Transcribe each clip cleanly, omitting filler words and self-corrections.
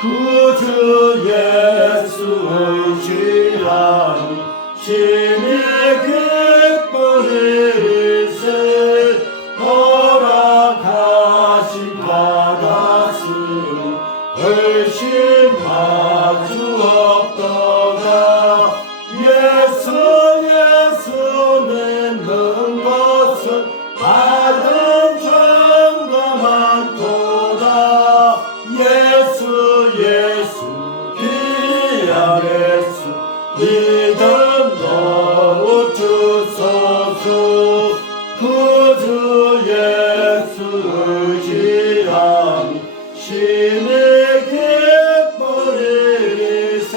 구주 예수 의지하니 심히 기쁘리세. 허락하신 바가 있으니 의심할 수 없도다. 예수 믿는 것은 받은 증거 많도다. 예수 귀한 예수 믿음 더욱 주소서. 구주 예수 의지하니 심히 기쁘리세.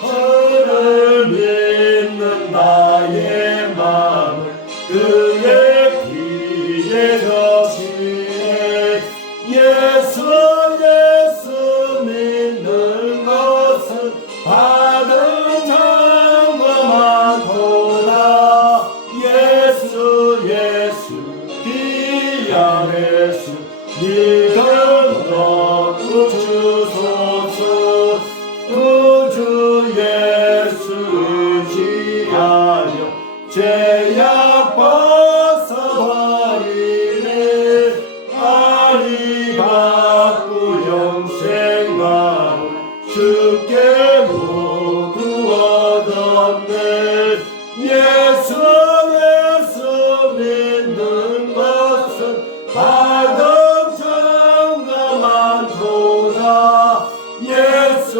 저를 믿는 나의 마음을 그의 피에 적시네. 예수 믿는 것은 받은 증거 많도다. 예수 귀한 예수 믿음 더욱 주소서. 구주 예수 의지하여 죄악 벗어버리네. 아니 받고 영생만 주께 모두 얻었네. 예수 믿는 것은 받은 증거 많도다. 예수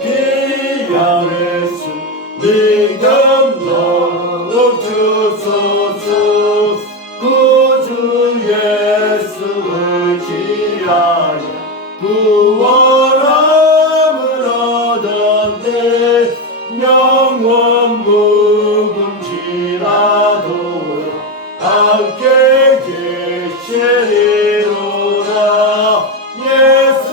귀한 예수 믿음 더욱 주소서. 구주 예수 의지하여 구원함을 얻었네. 영원 묵은지라도 함께 계시리로다. 예수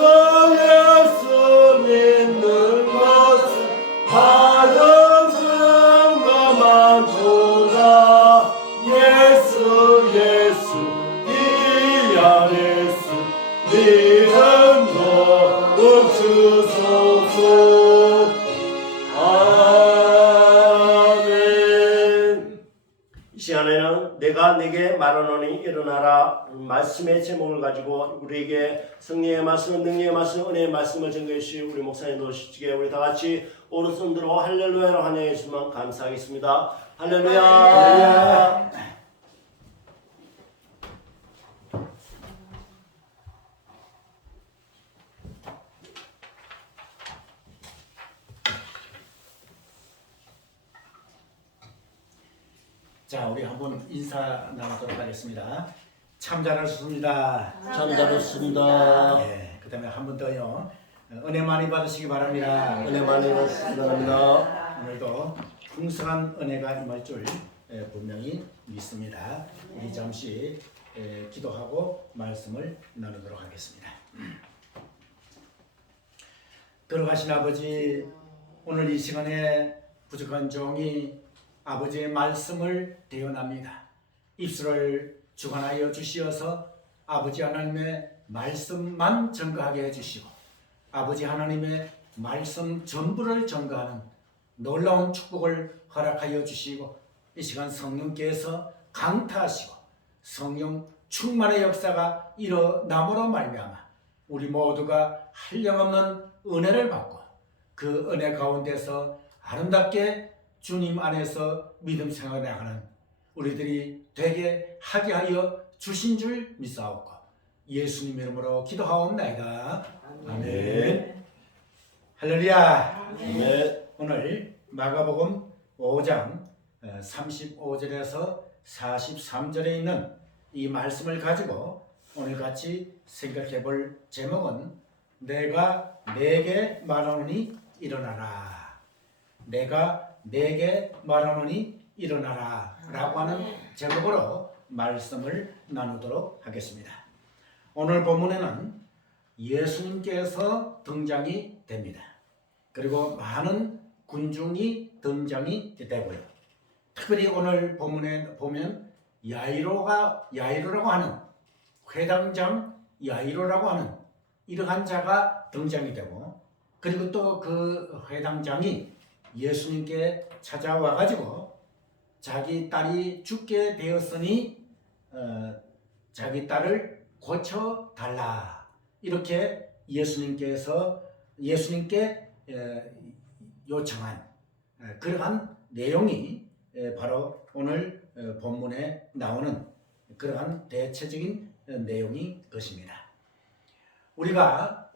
믿는 것은 받은 증거 많도다. 예수 귀한 예수 믿음 더욱 주소서. 아멘. 이 시간에는 내가 네게 말하노니 일어나라 말씀의 제목을 가지고 우리에게 승리의 말씀, 능력의 말씀, 은혜의 말씀을 전가해 주신 우리 목사님 도시지게 우리 다 같이 오른손 들어 할렐루야로 환영해 주시면 감사하겠습니다. 할렐루야. 자, 우리 한번 인사 나누도록 하겠습니다. 참 잘하셨습니다. 참 잘했습니다. 예, 그 다음에 한 번 더요. 은혜 많이 받으시기 바랍니다. 은혜 많이 받으시기 바랍니다. 오늘도 풍성한 은혜가 임할 줄 분명히 믿습니다. 우리 잠시 기도하고 말씀을 나누도록 하겠습니다. 들어가신 아버지, 오늘 이 시간에 부족한 종이 아버지의 말씀을 대언합니다. 입술을 주관하여 주시어서 아버지 하나님의 말씀만 전가하게 해주시고 아버지 하나님의 말씀 전부를 전가하는 놀라운 축복을 허락하여 주시고 이 시간 성령께서 강타하시고 성령 충만의 역사가 일어남으로 말미암아 우리 모두가 한량없는 은혜를 받고 그 은혜 가운데서 아름답게 주님 안에서 믿음 생활을 나가는 우리들이 되게 하게 하여 주신 줄 믿사옵고 예수님 이름으로 기도하옵나이다. 아멘. 할렐루야. 아멘. 오늘 마가복음 5장 35절에서 43절에 있는 이 말씀을 가지고 오늘 같이 생각해 볼 제목은 내가 네게 말하노니 일어나라. 내가 네게 말하노니 일어나라 라고 하는 제목으로 말씀을 나누도록 하겠습니다. 오늘 본문에는 예수님께서 등장이 됩니다. 그리고 많은 군중이 등장이 되고요. 특별히 오늘 본문에 보면 야이로라고 하는 회당장 야이로라고 하는 이러한 자가 등장이 되고, 그리고 또 그 회당장이 예수님께 찾아와 가지고 자기 딸이 죽게 되었으니 자기 딸을 고쳐 달라, 이렇게 예수님께 요청한 그러한 내용이 바로 오늘 본문에 나오는 그러한 대체적인 내용이 것입니다. 우리가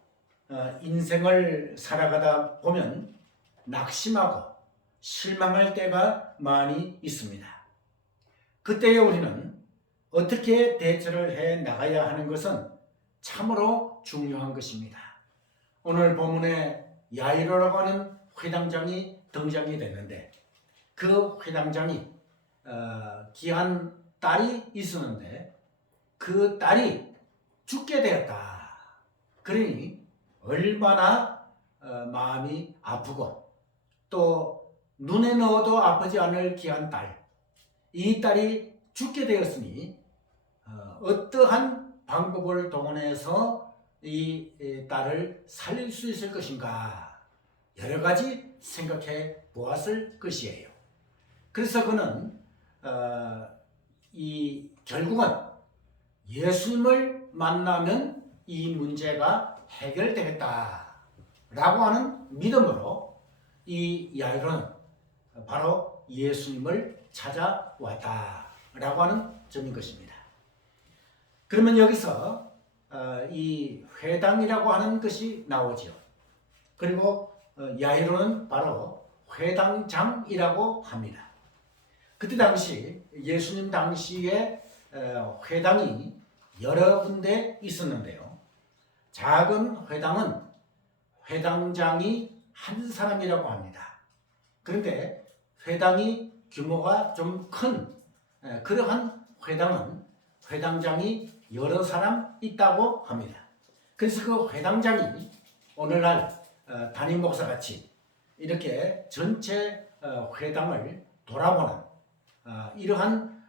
인생을 살아가다 보면 낙심하고 실망할 때가 많이 있습니다. 그때에 우리는 어떻게 대처를 해 나가야 하는 것은 참으로 중요한 것입니다. 오늘 본문에 야이로라고 하는 회당장이 등장이 됐는데, 그 회당장이 귀한 딸이 있었는데 그 딸이 죽게 되었다. 그러니 얼마나 마음이 아프고, 또 눈에 넣어도 아프지 않을 귀한 딸, 이 딸이 죽게 되었으니 어떠한 방법을 동원해서 이 딸을 살릴 수 있을 것인가, 여러 가지 생각해 보았을 것이에요. 그래서 그는 결국은 예수님을 만나면 이 문제가 해결되겠다라고 하는 믿음으로 이 야이로는 바로 예수님을 찾아왔다라고 하는 점인 것입니다. 그러면 여기서 이 회당이라고 하는 것이 나오죠. 그리고 야이로는 바로 회당장이라고 합니다. 그때 당시 예수님 당시에 회당이 여러 군데 있었는데요. 작은 회당은 회당장이 한 사람이라고 합니다. 그런데 회당이 규모가 좀 큰 그러한 회당은 회당장이 여러 사람 있다고 합니다. 그래서 그 회당장이 오늘날 담임 목사같이 이렇게 전체 회당을 돌아보는 이러한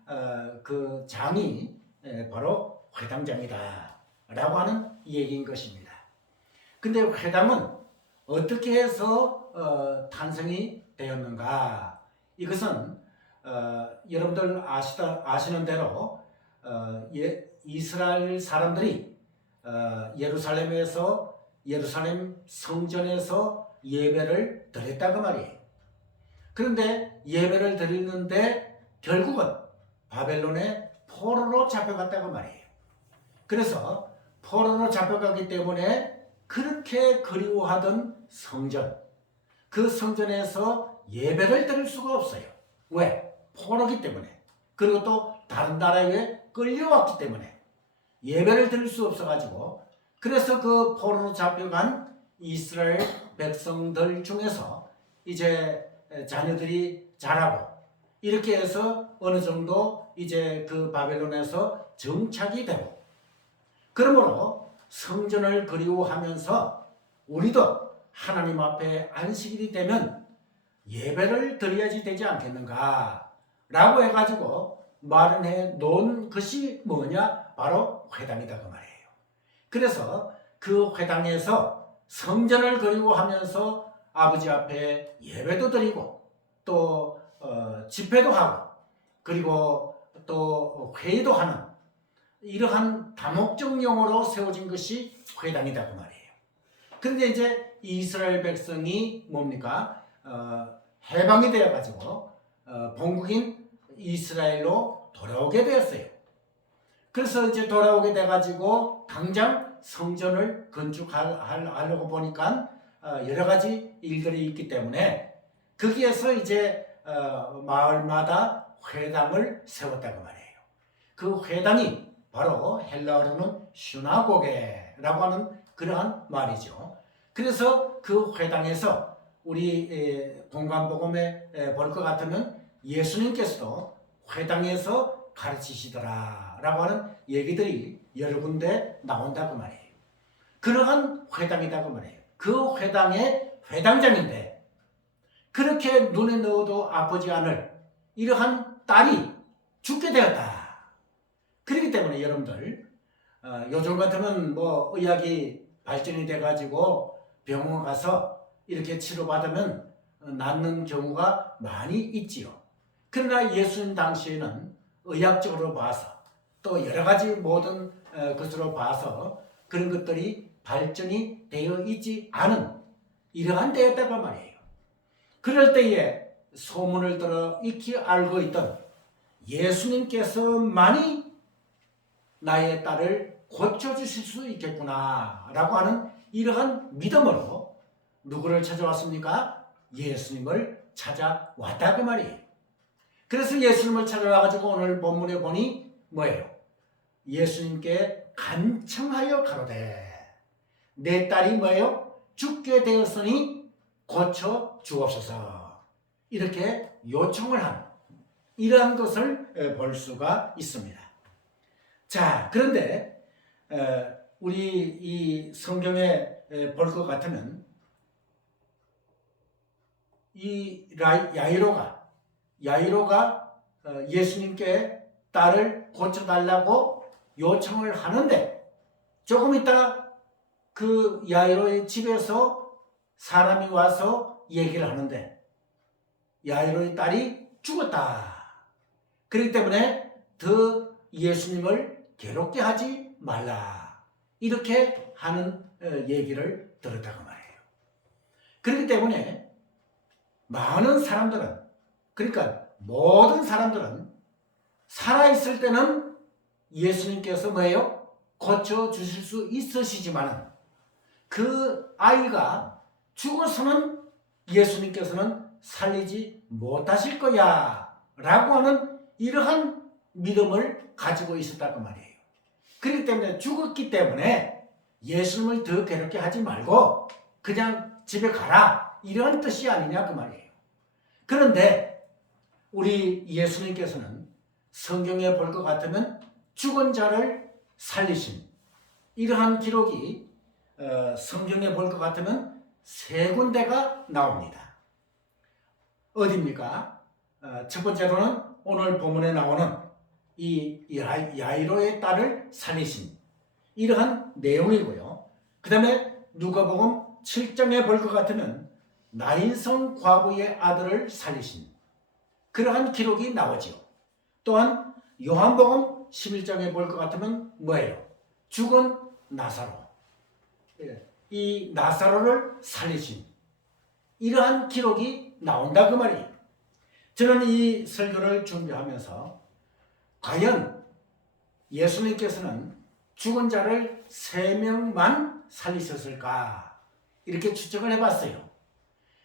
그 장이 바로 회당장이다 라고 하는 얘기인 것입니다. 근데 회당은 어떻게 해서 탄생이 되었는가? 이것은 여러분들 아시는 대로 이스라엘 사람들이 예루살렘 성전에서 예배를 드렸다고 말이에요. 그런데 예배를 드리는데 결국은 바벨론의 포로로 잡혀갔다고 말이에요. 그래서 포로로 잡혀가기 때문에 그렇게 그리워하던 성전, 그 성전에서 예배를 드릴 수가 없어요. 왜? 포로기 때문에. 그리고 또 다른 나라에 끌려왔기 때문에 예배를 드릴 수 없어가지고, 그래서 그 포로로 잡혀간 이스라엘 백성들 중에서 이제 자녀들이 자라고, 이렇게 해서 어느 정도 이제 그 바벨론에서 정착이 되고, 그러므로 성전을 그리워하면서 우리도 하나님 앞에 안식일이 되면 예배를 드려야지 되지 않겠는가 라고 해가지고 마련해 놓은 것이 뭐냐? 바로 회당이다 그 말이에요. 그래서 그 회당에서 성전을 그리워하면서 아버지 앞에 예배도 드리고, 또 집회도 하고, 그리고 또 회의도 하는 이러한 다목적용으로 세워진 것이 회당이다 그 말이에요. 그런데 이제 이스라엘 백성이 뭡니까? 해방이 되어가지고 본국인 이스라엘로 돌아오게 되었어요. 그래서 이제 돌아오게 돼가지고 당장 성전을 건축하려고 보니까 여러 가지 일들이 있기 때문에 거기에서 이제 마을마다 회당을 세웠다고 말이에요. 그 회당이 바로 헬라어로는 슈나고게라고 하는 그러한 말이죠. 그래서 그 회당에서 우리 공간복음에 볼 것 같으면 예수님께서도 회당에서 가르치시더라 라고 하는 얘기들이 여러 군데 나온다고 말이에요. 그러한 회당이라고 말이에요. 그 회당의 회당장인데 그렇게 눈에 넣어도 아프지 않을 이러한 딸이 죽게 되었다. 그렇기 때문에 여러분들 요즘 같으면 뭐 의학이 발전이 돼가지고 병원 가서 이렇게 치료받으면 낫는 경우가 많이 있지요. 그러나 예수님 당시에는 의학적으로 봐서 또 여러 가지 모든 것으로 봐서 그런 것들이 발전이 되어 있지 않은 이러한 때였다고 말이에요. 그럴 때에 소문을 들어 익히 알고 있던 예수님께서만이 나의 딸을 고쳐주실 수 있겠구나 라고 하는 이러한 믿음으로 누구를 찾아왔습니까? 예수님을 찾아왔다 그 말이에요. 그래서 예수님을 찾아와가지고 오늘 본문에 보니 뭐예요? 예수님께 간청하여 가로되 내 딸이 뭐예요? 죽게 되었으니 고쳐 주옵소서 이렇게 요청을 한 이러한 것을 볼 수가 있습니다. 자, 그런데 우리 이 성경에 볼 것 같으면 이 야이로가 예수님께 딸을 고쳐달라고 요청을 하는데 조금 있다 그 야이로의 집에서 사람이 와서 얘기를 하는데 야이로의 딸이 죽었다. 그렇기 때문에 더 예수님을 괴롭게 하지 말라. 이렇게 하는 얘기를 들었다고 말해요. 그렇기 때문에 많은 사람들은 그러니까 모든 사람들은 살아있을 때는 예수님께서 뭐예요? 고쳐주실 수 있으시지만 그 아이가 죽어서는 예수님께서는 살리지 못하실 거야 라고 하는 이러한 믿음을 가지고 있었다고 말이에요. 그렇기 때문에 죽었기 때문에 예수님을 더 괴롭게 하지 말고 그냥 집에 가라 이런 뜻이 아니냐 그 말이에요. 그런데 우리 예수님께서는 성경에 볼 것 같으면 죽은 자를 살리신 이러한 기록이 성경에 볼 것 같으면 세 군데가 나옵니다. 어디입니까? 첫 번째로는 오늘 본문에 나오는 이 야이로의 딸을 살리신 이러한 내용이고요. 그 다음에 누가복음 7장에 볼 것 같으면 나인성 과부의 아들을 살리신 그러한 기록이 나오지요. 또한 요한복음 11장에 볼 것 같으면 뭐예요? 죽은 나사로, 이 나사로를 살리신 이러한 기록이 나온다 그 말이에요. 저는 이 설교를 준비하면서 과연 예수님께서는 죽은 자를 3명만 살리셨을까 이렇게 추측을 해봤어요.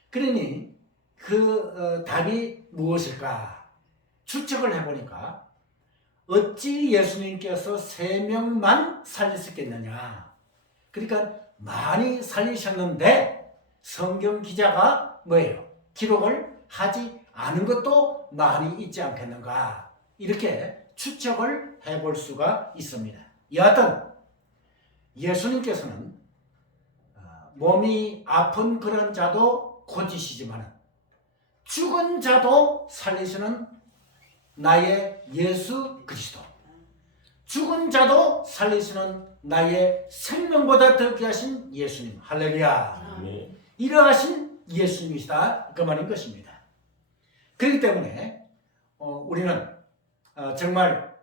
그러니 그 답이 무엇일까 추측을 해보니까 어찌 예수님께서 3명만 살리셨겠느냐. 그러니까 많이 살리셨는데 성경 기자가 뭐예요? 기록을 하지 않은 것도 많이 있지 않겠는가 이렇게 추측을 해볼 수가 있습니다. 여하튼 예수님께서는 몸이 아픈 그런 자도 고치시지만 죽은 자도 살리시는 나의 예수 그리스도, 죽은 자도 살리시는 나의 생명보다 더 귀하신 예수님, 할렐루야. 아멘. 이러하신 예수님이시다 그 말인 것입니다. 그렇기 때문에 우리는 정말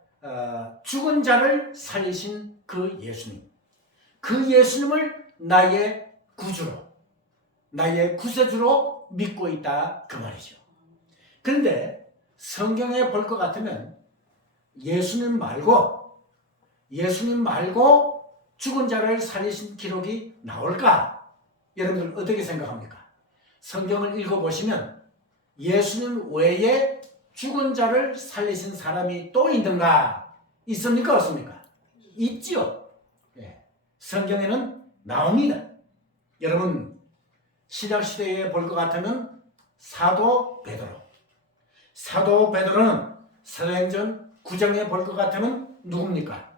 죽은 자를 살리신 그 예수님, 그 예수님을 나의 구주로, 나의 구세주로 믿고 있다 그 말이죠. 그런데 성경에 볼 것 같으면 예수님 말고 죽은 자를 살리신 기록이 나올까? 여러분들 어떻게 생각합니까? 성경을 읽어보시면 예수님 외에 죽은 자를 살리신 사람이 또 있는가? 있습니까? 없습니까? 있지요. 성경에는 나옵니다. 여러분 신약시대에 볼 것 같으면 사도 베드로는 사도행전 9장에 볼 것 같으면 누굽니까?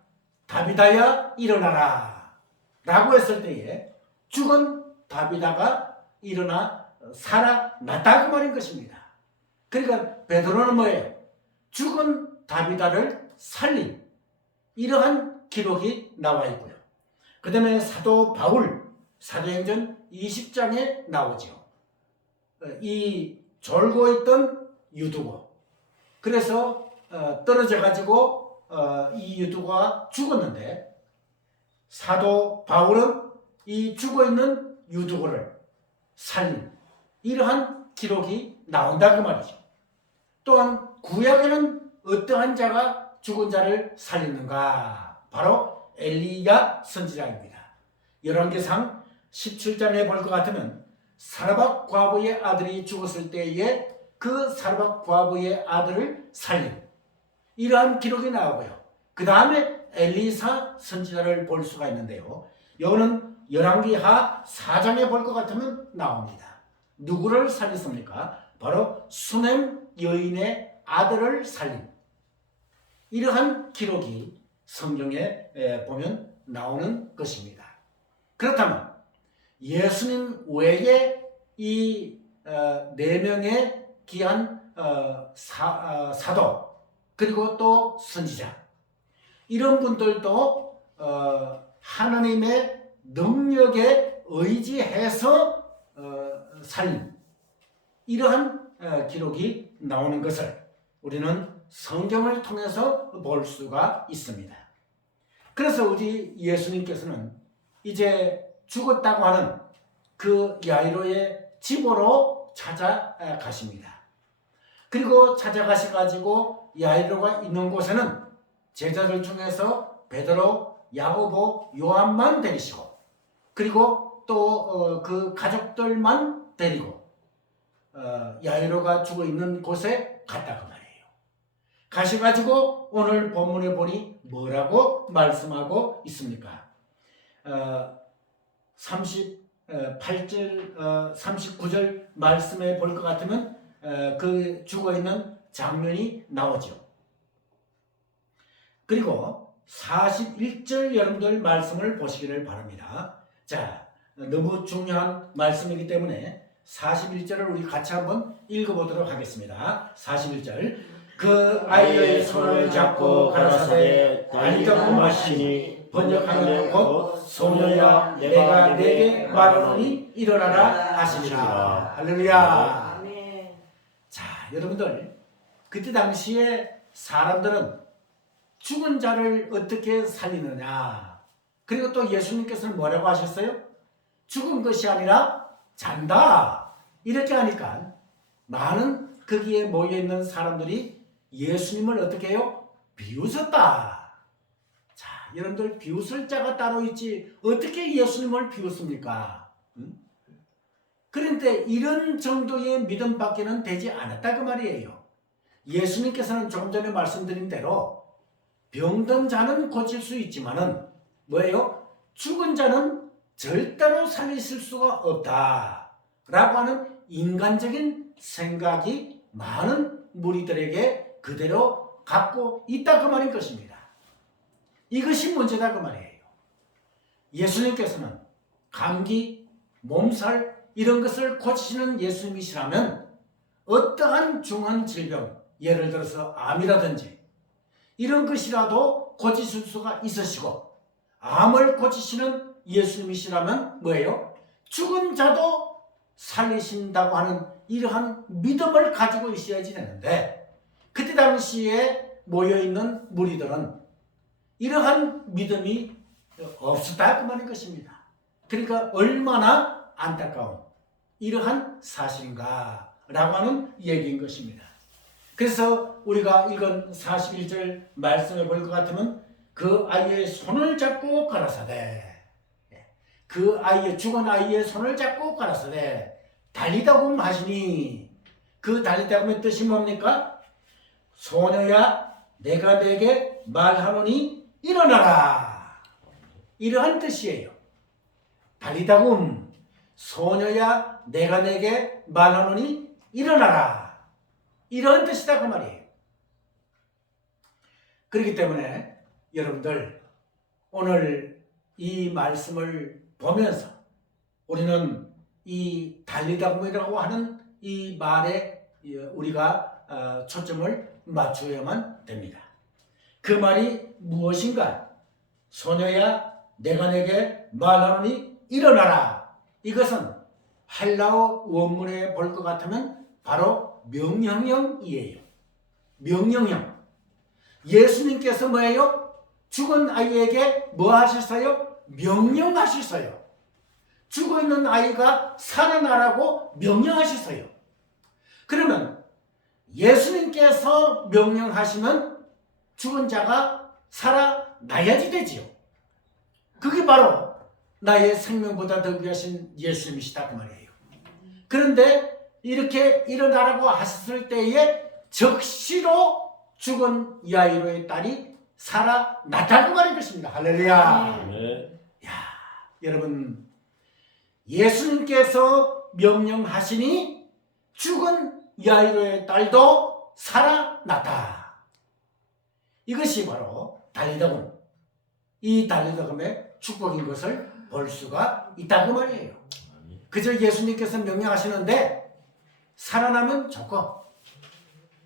다비다야 일어나라 라고 했을 때에 죽은 다비다가 일어나 살아났다 그 말인 것입니다. 그러니까 베드로는 뭐예요? 죽은 다비다를 살린 이러한 기록이 나와 있고요. 그 다음에 사도 바울 사도행전 20장에 나오죠. 이 졸고 있던 유두고, 그래서 떨어져 가지고 이 유두고가 죽었는데 사도 바울은 이 죽어있는 유두고를 살린 이러한 기록이 나온다 그 말이죠. 또한 구약에는 어떠한 자가 죽은 자를 살리는가? 바로 엘리야 선지자입니다. 열왕기상 17장에 볼 것 같으면 사르밧 과부의 아들이 죽었을 때에 그 사르밧 과부의 아들을 살린 이러한 기록이 나오고요. 그 다음에 엘리사 선지자를 볼 수가 있는데요. 이거는 열왕기하 4장에 볼 것 같으면 나옵니다. 누구를 살렸습니까? 바로 수넴 여인의 아들을 살린 이러한 기록이 성경에 보면 나오는 것입니다. 그렇다면 예수님 외에 이 4명의 귀한 사도 그리고 또 선지자 이런 분들도 하나님의 능력에 의지해서 살린 이러한 기록이 나오는 것을 우리는 성경을 통해서 볼 수가 있습니다. 그래서 우리 예수님께서는 이제 죽었다고 하는 그 야이로의 집으로 찾아가십니다. 그리고 찾아가셔가지고 야이로가 있는 곳에는 제자들 중에서 베드로, 야고보, 요한만 데리시고 그리고 또 그 가족들만 데리고 야이로가 죽어 있는 곳에 갔다 그 말이에요. 가셔가지고 오늘 본문에 보니 뭐라고 말씀하고 있습니까? 38절, 39절 말씀에 볼 것 같으면 그 죽어있는 장면이 나오죠. 그리고 41절 여러분들 말씀을 보시기를 바랍니다. 자, 너무 중요한 말씀이기 때문에 41절을 우리 같이 한번 읽어보도록 하겠습니다. 41절 그 아이의 손을 잡고 가라사대 달리다고 마시니 번역하면 곧 소녀야 내가 내게 말하노니 일어나라 하시니라. 할렐루야. 아멘. 자, 여러분들 그때 당시에 사람들은 죽은 자를 어떻게 살리느냐, 그리고 또 예수님께서는 뭐라고 하셨어요? 죽은 것이 아니라 잔다 이렇게 하니까 많은 거기에 모여있는 사람들이 예수님을 어떻게 해요? 비웃었다. 자, 여러분들 비웃을 자가 따로 있지 어떻게 예수님을 비웃습니까? 그런데 이런 정도의 믿음밖에는 되지 않았다 그 말이에요. 예수님께서는 조금 전에 말씀드린 대로 병든 자는 고칠 수 있지만은 뭐예요? 죽은 자는 절대로 살리실 수가 없다 라고 하는 인간적인 생각이 많은 무리들에게 그대로 갖고 있다 그 말인 것입니다. 이것이 문제다 그 말이에요. 예수님께서는 감기, 몸살 이런 것을 고치시는 예수님이시라면 어떠한 중한 질병, 예를 들어서 암이라든지 이런 것이라도 고치실 수가 있으시고, 암을 고치시는 예수님이시라면 뭐예요? 죽은 자도 살리신다고 하는 이러한 믿음을 가지고 있어야지 되는데, 그때 당시에 모여있는 무리들은 이러한 믿음이 없었다 그 말인 것입니다. 그러니까 얼마나 안타까운 이러한 사실인가 라고 하는 얘기인 것입니다. 그래서 우리가 읽은 41절 말씀을 볼 것 같으면 그 아이의 손을 잡고 가라사대, 그 아이의 죽은 아이의 손을 잡고 가라사대 달리다고 하시니, 그 달리다고의 뜻이 뭡니까? 소녀야 내가 내게 말하노니 일어나라 이러한 뜻이에요. 달리다고 소녀야 내가 내게 말하노니 일어나라 이런 뜻이다 그 말이에요. 그렇기 때문에 여러분들 오늘 이 말씀을 보면서 우리는 이 달리다움이라고 하는 이 말에 우리가 초점을 맞추어야만 됩니다. 그 말이 무엇인가? 소녀야 내가 내게 말하노니 일어나라. 이것은 헬라어 원문에 볼 것 같으면 바로 명령형이에요. 명령형. 예수님께서 뭐예요? 죽은 아이에게 뭐 하셨어요? 명령하셨어요. 죽어 있는 아이가 살아나라고 명령하셨어요. 그러면 예수님께서 명령하시면 죽은 자가 살아나야지 되지요. 그게 바로 나의 생명보다 더 귀하신 예수님이시다 그 말이에요. 그런데 이렇게 일어나라고 하셨을 때에 적시로 죽은 야이로의 딸이 살아났다고 말인 것입니다. 할렐루야. 네. 여러분, 예수님께서 명령하시니 죽은 야이로의 딸도 살아났다. 이것이 바로 달리다금, 이 달리다금의 축복인 것을 볼 수가 있다고 말이에요. 그저 예수님께서 명령하시는데 살아나면 좋고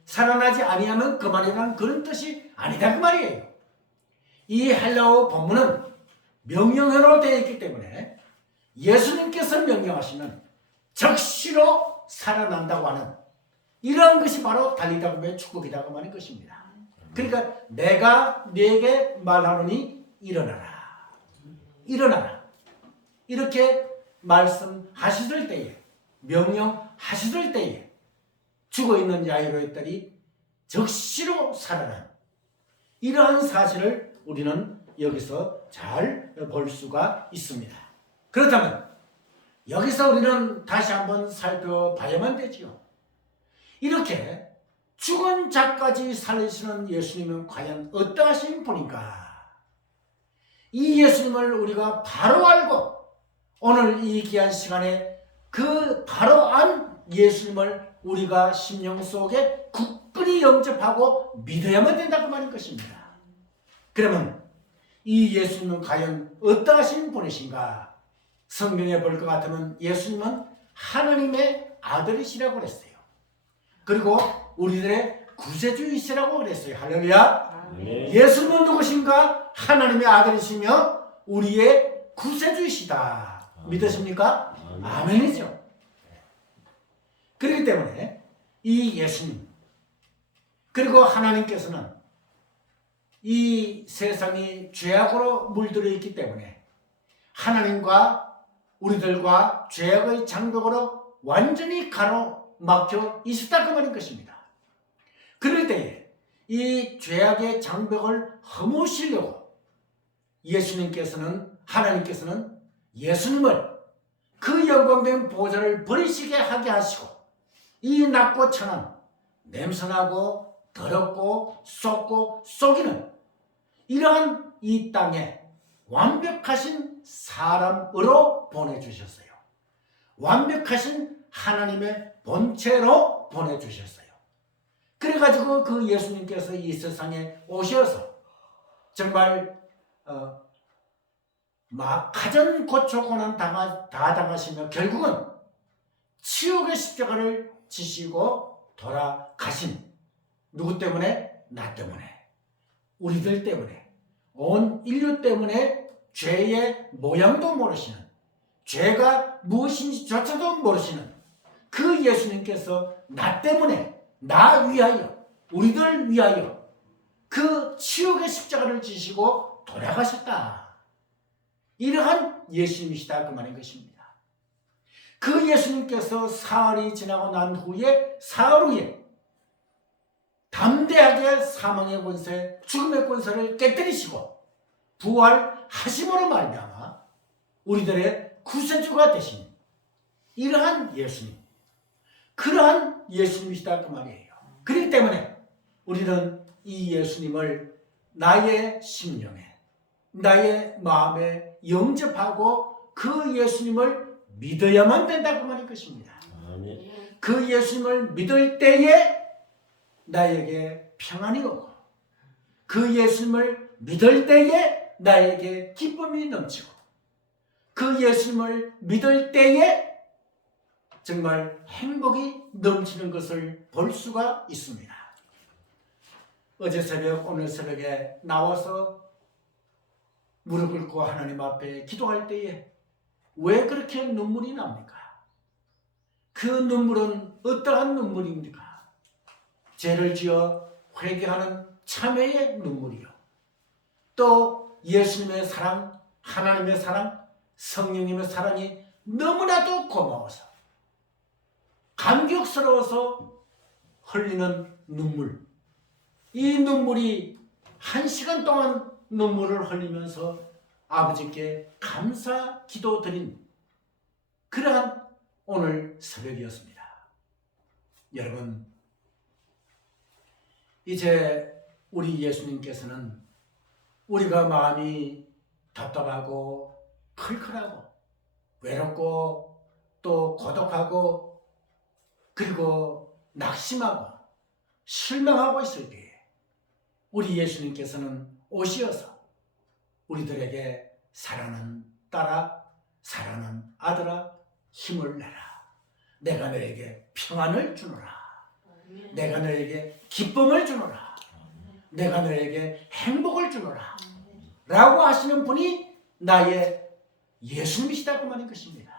살아나지 아니하면 그만이라는 그런 뜻이 아니다 그 말이에요. 이 헬라어 본문은 명령어로 되어 있기 때문에 예수님께서 명령하시면 적시로 살아난다고 하는 이러한 것이 바로 달리다금의 축복이라고 말하는 것입니다. 그러니까 내가 네게 말하노니 일어나라. 일어나라. 이렇게 말씀하시던 때에, 명령하시던 때에 죽어있는 야이로의 딸이 적시로 살아난 이러한 사실을 우리는 여기서 잘 볼 수가 있습니다. 그렇다면 여기서 우리는 다시 한번 살펴봐야만 되지요. 이렇게 죽은 자까지 살리시는 예수님은 과연 어떠하신 분인가? 이 예수님을 우리가 바로 알고 오늘 이 귀한 시간에 그 바로 안 예수님을 우리가 심령 속에 굳건히 영접하고 믿어야만 된다고 말인 것입니다. 그러면 이 예수님은 과연 어떠하신 분이신가? 성경에 볼 것 같으면 예수님은 하나님의 아들이시라고 그랬어요. 그리고 우리들의 구세주이시라고 그랬어요. 할렐루야. 네. 예수님은 누구신가? 하나님의 아들이시며 우리의 구세주이시다. 믿으십니까? 아멘이죠. 그렇기 때문에 이 예수님 그리고 하나님께서는 이 세상이 죄악으로 물들어 있기 때문에 하나님과 우리들과 죄악의 장벽으로 완전히 가로막혀 있었다 그 말인 것입니다. 그럴 때에 이 죄악의 장벽을 허무시려고 하나님께서는 예수님을 그 영광된 보좌를 버리시게 하게 하시고 이 낮고 천한 냄새나고 더럽고 썩고 썩이는 이러한 이 땅에 완벽하신 사람으로 보내주셨어요. 완벽하신 하나님의 본체로 보내주셨어요. 그래가지고 그 예수님께서 이 세상에 오셔서 정말 가전 고초 고난 다 당하시며 결국은 치욕의 십자가를 지시고 돌아가신 누구 때문에? 나 때문에, 우리들 때문에, 온 인류 때문에 죄의 모양도 모르시는, 죄가 무엇인지조차도 모르시는 그 예수님께서 나 때문에, 나 위하여, 우리들 위하여 그 치욕의 십자가를 지시고 돌아가셨다. 이러한 예수님이시다 그 말인 것입니다. 그 예수님께서 사흘이 지나고 난 후에 사흘 후에 담대하게 사망의 권세, 죽음의 권세를 깨뜨리시고 부활하심으로 말미암아 우리들의 구세주가 되신 이러한 예수님, 그러한 예수님이시다 그 말이에요. 그렇기 때문에 우리는 이 예수님을 나의 심령에, 나의 마음에 영접하고 그 예수님을 믿어야만 된다 그 말인 것입니다. 아멘. 그 예수님을 믿을 때에 나에게 평안이 오고 그 예수님을 믿을 때에 나에게 기쁨이 넘치고 그 예수님을 믿을 때에 정말 행복이 넘치는 것을 볼 수가 있습니다. 어제 새벽 오늘 새벽에 나와서 무릎 꿇고 하나님 앞에 기도할 때에 왜 그렇게 눈물이 납니까? 그 눈물은 어떠한 눈물입니까? 죄를 지어 회개하는 참회의 눈물이요. 또 예수님의 사랑, 하나님의 사랑, 성령님의 사랑이 너무나도 고마워서 감격스러워서 흘리는 눈물. 이 눈물이 1시간 동안 눈물을 흘리면서 아버지께 감사 기도 드린 그러한 오늘 새벽이었습니다. 여러분, 이제 우리 예수님께서는 우리가 마음이 답답하고 클클하고 외롭고 또 고독하고 그리고 낙심하고 실망하고 있을 때에 우리 예수님께서는 오시어서 우리들에게 사랑하는 딸아, 사랑하는 아들아, 힘을 내라. 내가 너에게 평안을 주노라. 내가 너에게 기쁨을 주노라. 내가 너에게 행복을 주노라. 라고 하시는 분이 나의 예수님이시다 그 말인 것입니다.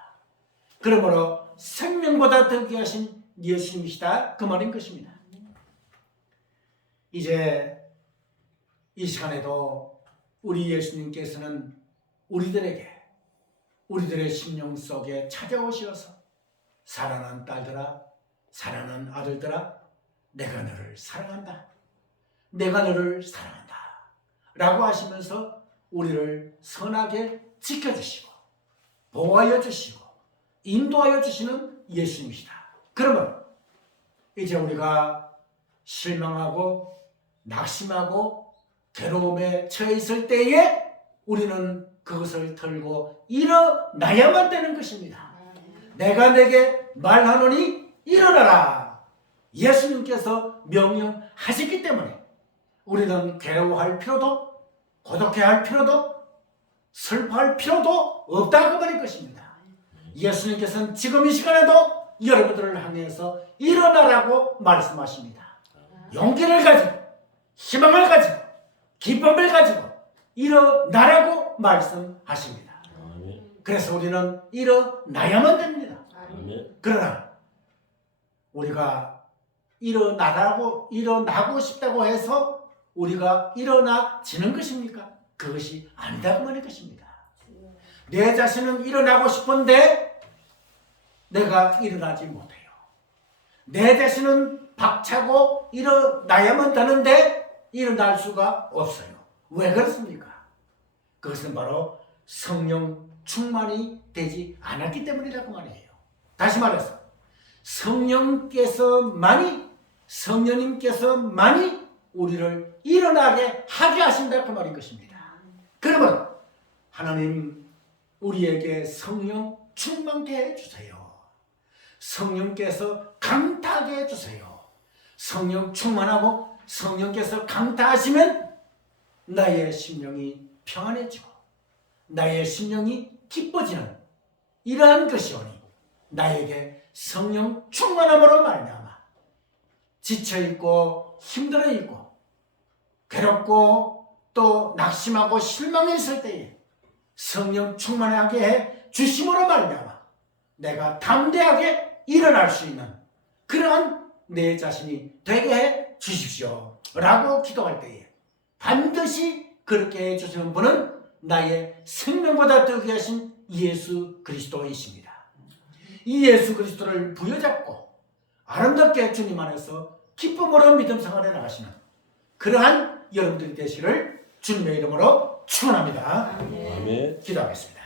그러므로 생명보다 더 귀하신 예수님이시다 그 말인 것입니다. 이제 이 시간에도 우리 예수님께서는 우리들의 심령 속에 찾아오셔서 사랑하는 딸들아, 사랑하는 아들들아, 내가 너를 사랑한다. 내가 너를 사랑한다. 라고 하시면서 우리를 선하게 지켜주시고 보호하여 주시고 인도하여 주시는 예수님이시다. 그러면 이제 우리가 실망하고 낙심하고 괴로움에 처해 있을 때에 우리는 그것을 털고 일어나야만 되는 것입니다. 내가 내게 말하노니 일어나라. 예수님께서 명령하셨기 때문에 우리는 괴로워할 필요도 고독해야 할 필요도 슬퍼할 필요도 없다고 말할 것입니다. 예수님께서는 지금 이 시간에도 여러분들을 향해서 일어나라고 말씀하십니다. 용기를 가지고 희망을 가지고 기쁨을 가지고 일어나라고 말씀하십니다. 그래서 우리는 일어나야만 됩니다. 그러나 우리가 일어나고 싶다고 해서 우리가 일어나지는 것입니까? 그것이 아니다고 하는 것입니다. 내 자신은 일어나고 싶은데 내가 일어나지 못해요. 내 자신은 박차고 일어나야만 되는데 일어날 수가 없어요. 왜 그렇습니까? 그것은 바로 성령 충만이 되지 않았기 때문이라고 말이에요. 다시 말해서 성령님께서만이 우리를 일어나게 하게 하신다 그 말인 것입니다. 그러면 하나님 우리에게 성령 충만케 해주세요. 성령께서 강타하게 해주세요. 성령 충만하고 성령께서 강타하시면 나의 심령이 평안해지고 나의 심령이 기뻐지는 이러한 것이오니 나에게 성령 충만함으로 말미암아 지쳐있고 힘들어있고 괴롭고 또 낙심하고 실망했을 때에 성령 충만하게 해 주심으로 말미암아 내가 담대하게 일어날 수 있는 그러한 내 자신이 되게 해 주십시오 라고 기도할 때에 반드시 그렇게 해주시는 분은 나의 생명보다 더 귀하신 예수 그리스도이십니다. 이 예수 그리스도를 부여잡고 아름답게 주님 안에서 기쁨으로 믿음 생활에 나가시는 그러한 여러분들이 되시를 주님의 이름으로 축원합니다. 아멘. 기도하겠습니다.